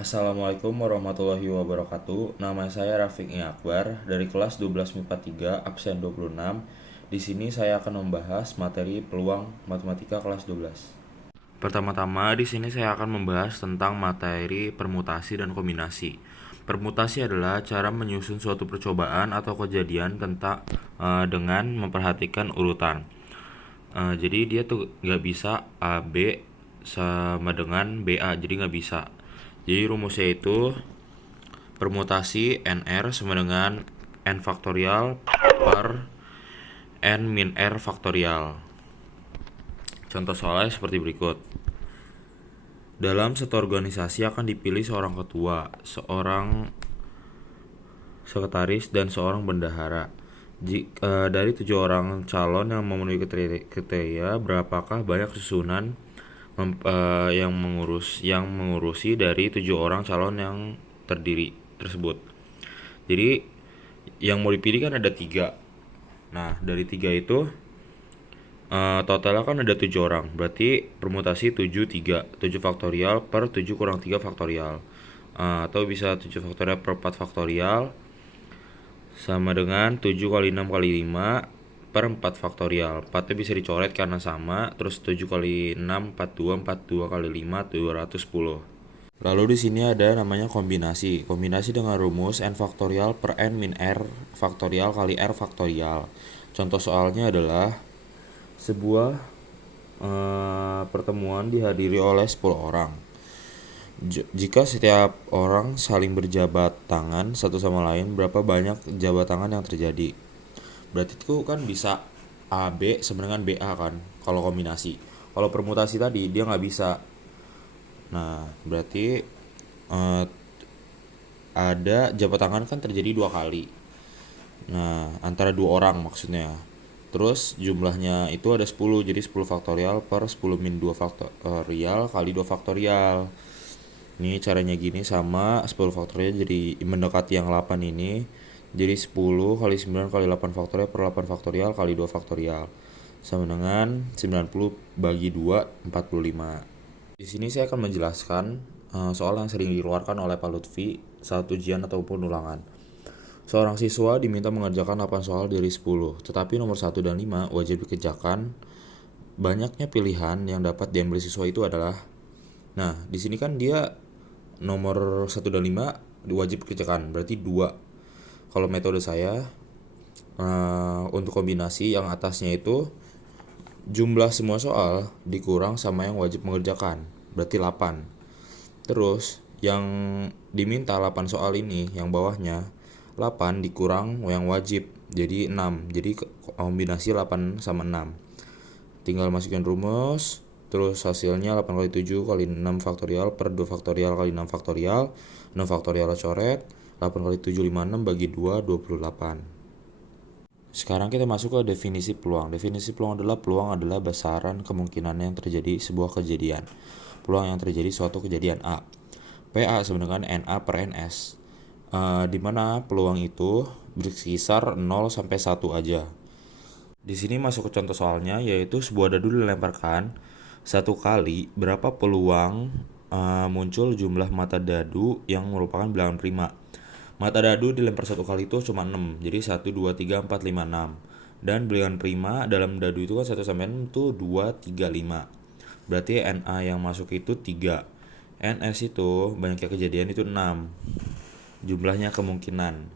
Assalamualaikum warahmatullahi wabarakatuh. Nama saya Rafiq Akbar dari kelas 12 MIPA 3 absen 26. Di sini saya akan membahas materi peluang matematika kelas 12. Pertama-tama di sini saya akan membahas tentang materi permutasi dan kombinasi. Permutasi adalah cara menyusun suatu percobaan atau kejadian dengan memperhatikan urutan. Jadi dia tuh nggak bisa A B sama dengan BA, jadi nggak bisa. Jadi rumusnya itu permutasi NR sama dengan N faktorial per N min R faktorial. Contoh soalnya seperti berikut. Dalam satu organisasi akan dipilih seorang ketua, seorang sekretaris, dan seorang bendahara. Dari 7 orang calon yang memenuhi kriteria, berapakah banyak susunan yang mengurusi dari 7 orang calon yang terdiri tersebut. Jadi yang mau dipilih kan ada 3. Nah dari 3 itu totalnya kan ada 7 orang. Berarti permutasi 7 faktorial per 7 kurang 3 faktorial, atau bisa 7 faktorial per 4 faktorial sama dengan 7 kali 6 kali 5 per 4 faktorial. 4 nya bisa dicoret karena sama. Terus 7 kali 6 42 kali 5 210. Lalu di sini ada namanya kombinasi. Kombinasi dengan rumus n faktorial per n min r faktorial kali r faktorial. Contoh soalnya adalah sebuah pertemuan dihadiri oleh 10 orang. Jika setiap orang saling berjabat tangan satu sama lain, berapa banyak jabat tangan yang terjadi? Berarti itu kan bisa AB sama dengan BA kan, kalau kombinasi. Kalau permutasi tadi dia nggak bisa. Nah berarti ada jabat tangan kan terjadi 2 kali. Nah antara 2 orang maksudnya. Terus jumlahnya itu ada 10, jadi 10 faktorial per 10 min 2 faktorial kali 2 faktorial. Ini caranya gini, sama 10 faktorial jadi mendekati yang 8 ini. Jadi 10 kali 9 kali 8 faktorial per 8 faktorial kali 2 faktorial sama dengan 90 bagi 2, 45. Di sini saya akan menjelaskan soal yang sering dikeluarkan oleh Pak Lutfi saat ujian ataupun ulangan. Seorang siswa diminta mengerjakan 8 soal dari 10, tetapi nomor 1 dan 5 wajib dikerjakan. Banyaknya pilihan yang dapat diambil siswa itu adalah, nah di sini kan dia nomor 1 dan 5 wajib dikerjakan, berarti 2. Kalau metode saya untuk kombinasi yang atasnya itu jumlah semua soal dikurang sama yang wajib mengerjakan, berarti 8. Terus yang diminta 8 soal ini, yang bawahnya 8 dikurang yang wajib, jadi 6. Jadi kombinasi 8 sama 6. Tinggal masukin rumus. Terus hasilnya 8 kali 7 kali 6 faktorial per 2 faktorial kali 6 faktorial. 6 faktorial coret. 8 kali 7 56 bagi 2 28. Sekarang kita masuk ke definisi peluang. Definisi peluang adalah besaran kemungkinan yang terjadi sebuah kejadian. Peluang yang terjadi suatu kejadian A. PA sama dengan NA per NS. Di mana peluang itu berkisar 0 sampai 1 aja. Di sini masuk ke contoh soalnya, yaitu sebuah dadu dilemparkan satu kali, berapa peluang muncul jumlah mata dadu yang merupakan bilangan prima. Mata dadu dilempar satu kali itu cuma 6, jadi 1, 2, 3, 4, 5, 6. Dan bilangan prima dalam dadu itu kan 1 sampai 6 itu 2, 3, 5. Berarti NA yang masuk itu 3. NS itu banyaknya kejadian itu 6. Jumlahnya kemungkinan.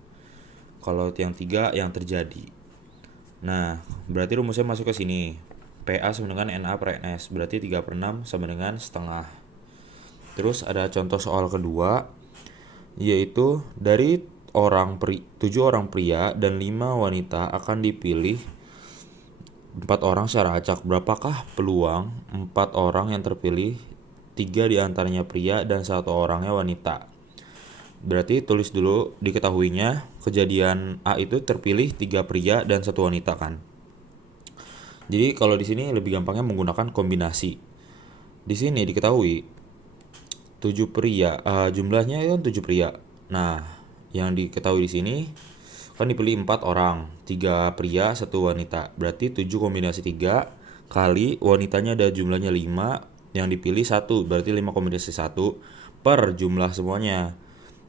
Kalau yang 3 yang terjadi. Nah, berarti rumusnya masuk ke sini. PA sama dengan NA per NS, berarti 3 per 6 sama dengan setengah. Terus ada contoh soal kedua, yaitu dari 7 orang pria dan 5 wanita akan dipilih 4 orang secara acak. Berapakah peluang 4 orang yang terpilih, 3 diantaranya pria dan 1 orangnya wanita? Berarti tulis dulu diketahuinya kejadian A itu terpilih 3 pria dan 1 wanita kan. Jadi kalau di sini lebih gampangnya menggunakan kombinasi. Di sini diketahui 7 pria, jumlahnya kan 7 pria. Nah, yang diketahui di sini kan dipilih 4 orang, 3 pria, 1 wanita. Berarti 7 kombinasi 3 kali wanitanya ada jumlahnya 5, yang dipilih 1, berarti 5 kombinasi 1 per jumlah semuanya.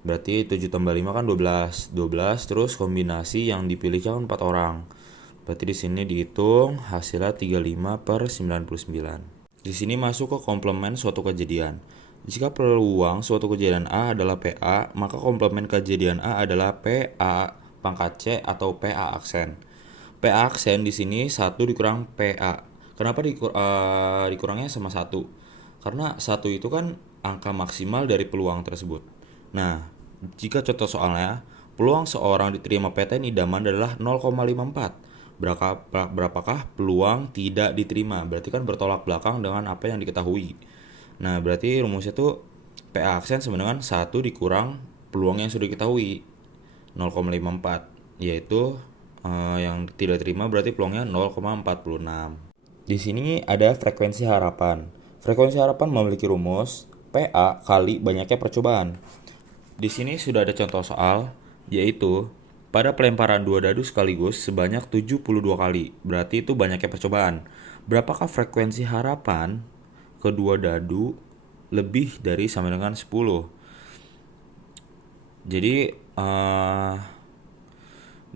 Berarti 7 tambah 5 kan 12. 12 terus kombinasi yang dipilih kan 4 orang. Berarti di sini dihitung hasilnya 35 per 99. Di sini masuk ke komplement suatu kejadian. Jika peluang suatu kejadian A adalah PA, maka komplement kejadian A adalah PA pangkat C atau PA aksen. PA aksen di sini 1 dikurang PA. Kenapa dikurangnya sama 1? Karena 1 itu kan angka maksimal dari peluang tersebut. Nah, jika contoh soalnya, peluang seorang diterima PTN idaman adalah 0,54. Berapakah peluang tidak diterima? Berarti kan bertolak belakang dengan apa yang diketahui. Nah, berarti rumusnya tuh PA aksen sama dengan 1 dikurang peluang yang sudah diketahui 0,54, yaitu yang tidak terima berarti peluangnya 0,46. Di sini ada frekuensi harapan. Frekuensi harapan memiliki rumus PA kali banyaknya percobaan. Di sini sudah ada contoh soal, yaitu pada pelemparan 2 dadu sekaligus sebanyak 72 kali. Berarti itu banyaknya percobaan. Berapakah frekuensi harapan kedua dadu lebih dari sama dengan 10? Jadi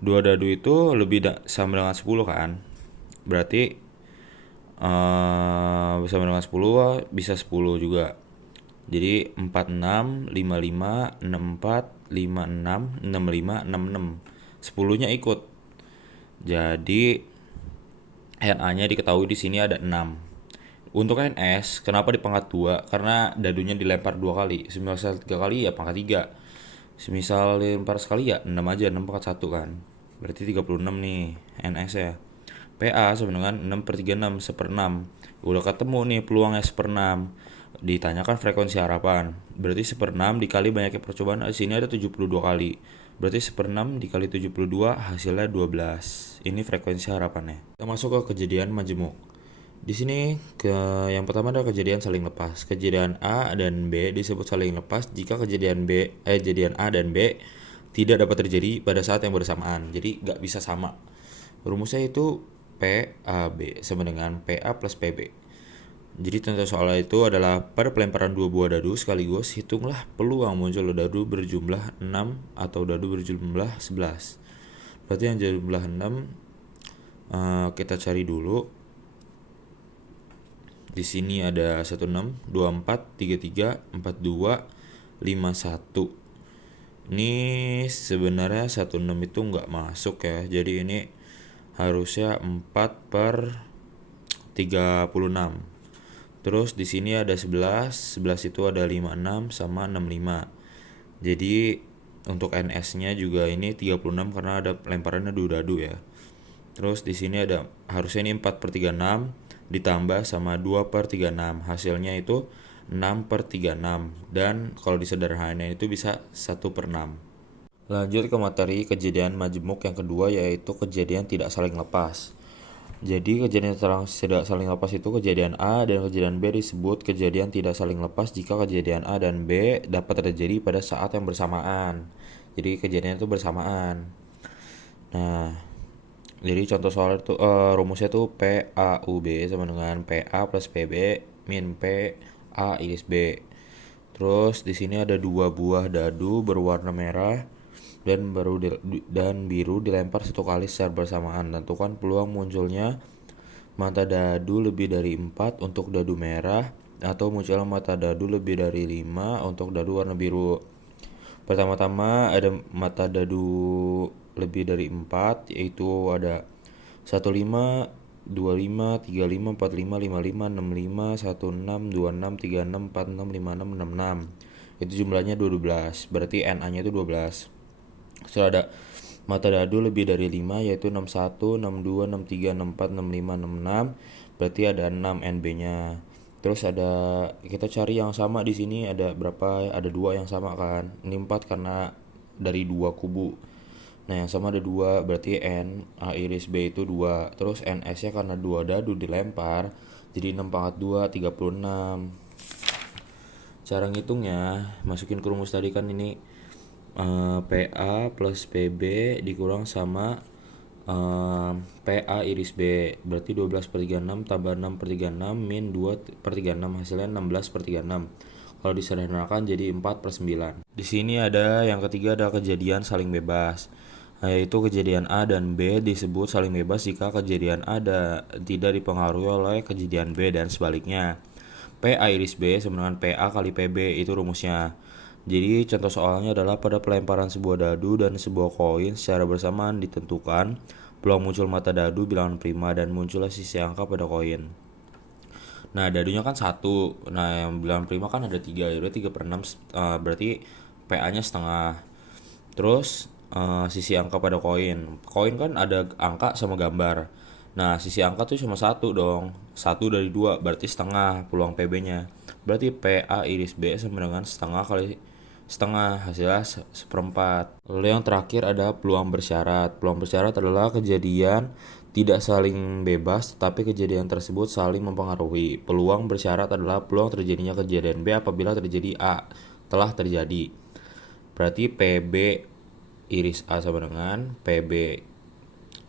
2 dadu itu lebih sama dengan 10 kan. Berarti sama dengan 10 bisa 10 juga. Jadi 46, 55, 64, 56, 65, 66. 10-nya ikut. Jadi NA-nya diketahui di sini ada 6. Untuk NS, kenapa di pangkat 2? Karena dadunya dilempar 2 kali. Semisal 3 kali ya pangkat 3. Semisal dilempar sekali ya 6 aja, 6 pangkat 1 kan. Berarti 36 nih NS ya. PA sama dengan 6 per 36, 1/6. Udah ketemu nih peluangnya 1/6. Ditanyakan frekuensi harapan. Berarti 1/6 dikali banyaknya percobaan. Di sini ada 72 kali. Berarti 1/6 dikali 72 hasilnya 12. Ini frekuensi harapannya. Kita masuk ke kejadian majemuk. Di sini yang pertama adalah kejadian saling lepas. Kejadian A dan B disebut saling lepas jika kejadian A dan B tidak dapat terjadi pada saat yang bersamaan. Jadi nggak bisa sama. Rumusnya itu PAB sama dengan PA plus PB. Jadi contoh soal itu adalah pada pelemparan 2 buah dadu sekaligus hitunglah peluang muncul dadu berjumlah 6 atau dadu berjumlah 11. Berarti yang jumlah 6 kita cari dulu. Di sini ada 16, 24, 33, 42, 51. Ini sebenarnya 16 itu nggak masuk ya. Jadi ini harusnya 4 per 36. Terus di sini ada 11. 11 itu ada 56 sama 65. Jadi untuk NS-nya juga ini 36 karena ada lemparannya 2 dadu ya. Terus di sini ada harusnya ini 4 per 36 ditambah sama 2 per 36. Hasilnya itu 6 per 36. Dan kalau disederhanain itu bisa 1 per 6. Lanjut ke materi kejadian majemuk yang kedua, yaitu kejadian tidak saling lepas. Jadi kejadian tidak saling lepas itu kejadian A dan kejadian B disebut kejadian tidak saling lepas jika kejadian A dan B dapat terjadi pada saat yang bersamaan. Jadi kejadian itu bersamaan. Nah, jadi contoh soal itu rumusnya tuh PAUB sama dengan PA plus PB min PA iris B. Terus di sini ada 2 buah dadu berwarna merah dan biru dilempar 1 kali secara bersamaan. Tentukan peluang munculnya mata dadu lebih dari 4 untuk dadu merah atau munculnya mata dadu lebih dari 5 untuk dadu warna biru. Pertama-tama ada mata dadu lebih dari 4, yaitu ada 15, 25, 35, 45, 55, 65, 16, 26, 36, 46, 56, 66. Itu jumlahnya 12. Berarti NA-nya itu 12. Setelah ada mata dadu lebih dari 5, yaitu 61, 62, 63, 64, 65, 66. Berarti ada 6 NB-nya. Terus ada kita cari yang sama di sini ada berapa? Ada 2 yang sama kan. Ini 4 karena dari 2 kubu. Nah, yang sama ada 2, berarti N A iris B itu 2. Terus NS-nya karena 2 dadu dilempar, jadi 6 pangkat 2, 36. Cara ngitungnya, masukin ke rumus tadi kan ini PA plus PB dikurang sama PA iris B. Berarti 12 per 36 tambah 6 per 36 min 2 per 36, hasilnya 16 per 36. Kalau disederhanakan jadi 4 per 9. Di sini ada yang ketiga, ada kejadian saling bebas. Yaitu kejadian A dan B disebut saling bebas jika kejadian A tidak dipengaruhi oleh kejadian B dan sebaliknya. PA iris B sama dengan PA kali PB, itu rumusnya. Jadi contoh soalnya adalah pada pelemparan sebuah dadu dan sebuah koin secara bersamaan ditentukan peluang muncul mata dadu bilangan prima dan muncullah sisi angka pada koin. Nah, dadunya kan satu. Nah, yang bilangan prima kan ada 3, jadi 3 per 6, berarti PA-nya setengah. Terus sisi angka pada koin. Koin kan ada angka sama gambar. Nah, sisi angka tuh cuma satu dong. Satu dari dua, berarti setengah peluang PB-nya. Berarti PA iris B sama dengan setengah kali setengah, hasilnya seperempat. Lalu yang terakhir ada peluang bersyarat. Peluang bersyarat adalah kejadian tidak saling bebas, tetapi kejadian tersebut saling mempengaruhi. Peluang bersyarat adalah peluang terjadinya kejadian B apabila terjadi A telah terjadi. Berarti PB iris A sama dengan PB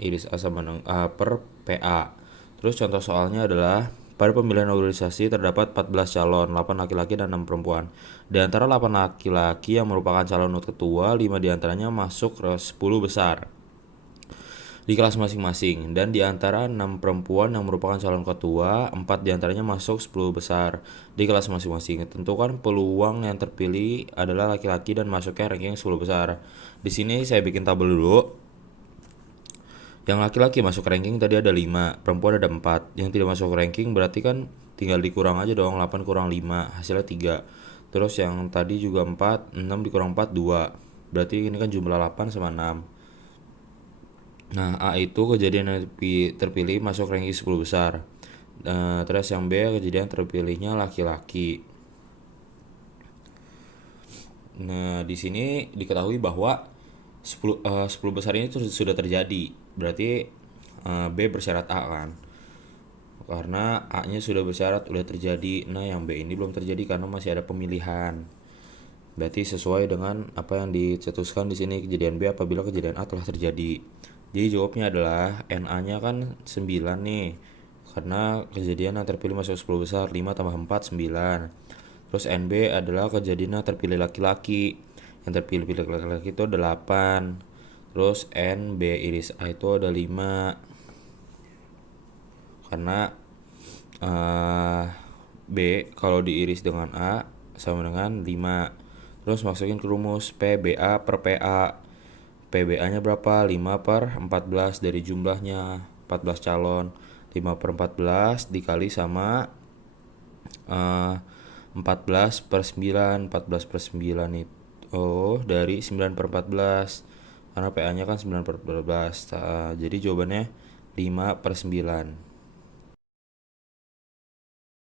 iris A sama dengan per PA. Terus contoh soalnya adalah pada pemilihan organisasi terdapat 14 calon, 8 laki-laki dan 6 perempuan. Di antara 8 laki-laki yang merupakan calon ketua, 5 diantaranya masuk ke 10 besar di kelas masing-masing, dan di antara 6 perempuan yang merupakan calon ketua, 4 diantaranya masuk 10 besar di kelas masing-masing. Tentukan peluang yang terpilih adalah laki-laki dan masuknya ranking 10 besar. Di sini saya bikin tabel dulu. Yang laki-laki masuk ranking tadi ada 5, perempuan ada 4. Yang tidak masuk ranking berarti kan tinggal dikurang aja dong, 8 kurang 5, hasilnya 3. Terus yang tadi juga 4, 6 dikurang 4, 2. Berarti ini kan jumlah 8 sama 6. Nah, A itu kejadian yang terpilih masuk ranking 10 besar. Terus yang B kejadian terpilihnya laki-laki. Nah, di sini diketahui bahwa 10 besar ini sudah terjadi. Berarti B bersyarat A kan. Karena A-nya sudah bersyarat udah terjadi. Nah, yang B ini belum terjadi karena masih ada pemilihan. Berarti sesuai dengan apa yang dicetuskan di sini, kejadian B apabila kejadian A telah terjadi. Jadi jawabnya adalah NA-nya kan 9 nih. Karena kejadian yang terpilih masuk 10 besar, 5 tambah 4, 9. Terus NB adalah kejadian yang terpilih laki-laki. Yang terpilih laki-laki itu ada 8. Terus NB iris A itu ada 5. Karena B kalau diiris dengan A sama dengan 5. Terus masukin ke rumus PBA per PA. PBA-nya berapa? 5 per 14 dari jumlahnya 14 calon. 5 per 14 dikali sama 14 per 9. 14 per 9 itu dari 9 per 14. Karena PA-nya kan 9 per 14. Jadi jawabannya 5 per 9.